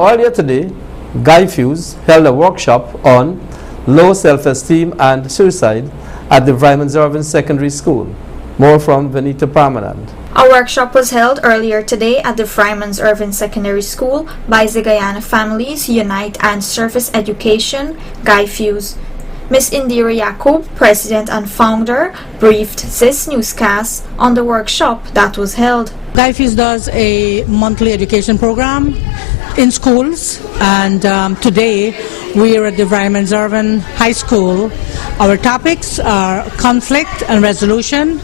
Earlier today, GUYFUSE held a workshop on low self-esteem and suicide at the Vryman Erven Secondary School. More from Vanita Parmanand. A workshop was held earlier today at the Vryman's Erven Secondary School by the Guyana Families Unite and Service Education, GUYFUSE. Ms. Indira Yakub, President and Founder, briefed this newscast on the workshop that was held. GUYFUSE does a monthly education program in schools, and today we are at the Vryman's Erven High School. Our topics are conflict and resolution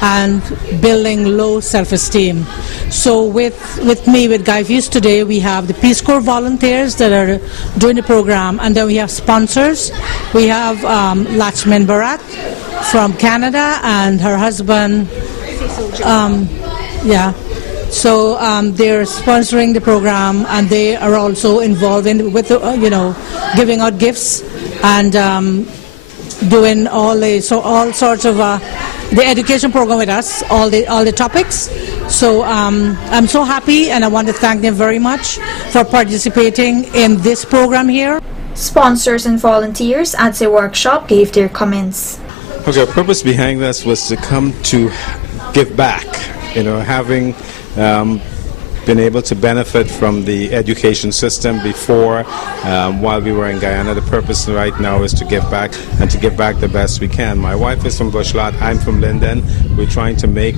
and building low self-esteem. So with me, with GUYFUSE today, we have the Peace Corps volunteers that are doing the program, and then we have sponsors. We have Lachman Bharat from Canada and her husband. So they're sponsoring the program, and they are also involved in giving out gifts and doing all sorts of the education program with us, all the topics. So I'm so happy, and I want to thank them very much for participating in this program here. Sponsors and volunteers at the workshop gave their comments. Okay, our purpose behind this was to come to give back. Having been able to benefit from the education system before while we were in Guyana. The purpose right now is to give back, and to give back the best we can. My wife is from Bushlot, I'm from Linden. We're trying to make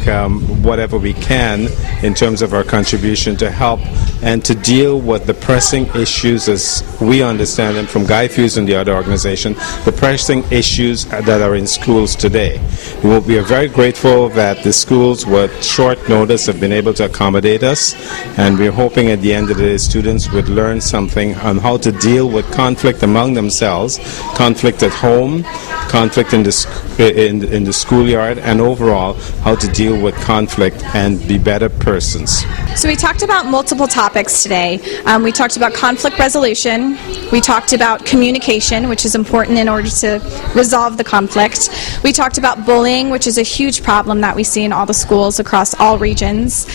whatever we can in terms of our contribution to help and to deal with the pressing issues as we understand them from GUYFUSE and the other organization, the pressing issues that are in schools today. We are very grateful that the schools with short notice have been able to accommodate us, and we're hoping at the end of the day students would learn something on how to deal with conflict among themselves, conflict at home, conflict in the schoolyard, and overall how to deal with conflict and be better persons. So we talked about multiple topics today. We talked about conflict resolution. We talked about communication, which is important in order to resolve the conflict. We talked about bullying, which is a huge problem that we see in all the schools across all regions.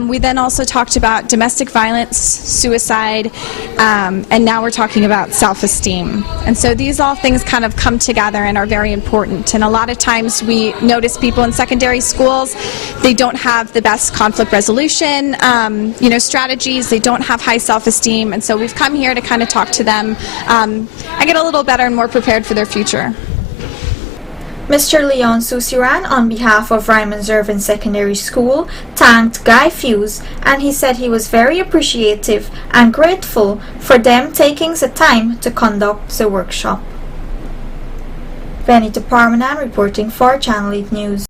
We then also talked about domestic violence, suicide, and now we're talking about self-esteem. And so these all things kind of come together and are very important. And a lot of times we notice people in secondary schools, they don't have the best conflict resolution strategies, they don't have high self-esteem, and so we've come here to kind of talk to them and get a little better and more prepared for their future. Mr. Leon Susiran, on behalf of Vryman's Erven Secondary School, thanked GUYFUSE, and he said he was very appreciative and grateful for them taking the time to conduct the workshop. Vanita Parmanand reporting for Channel 8 News.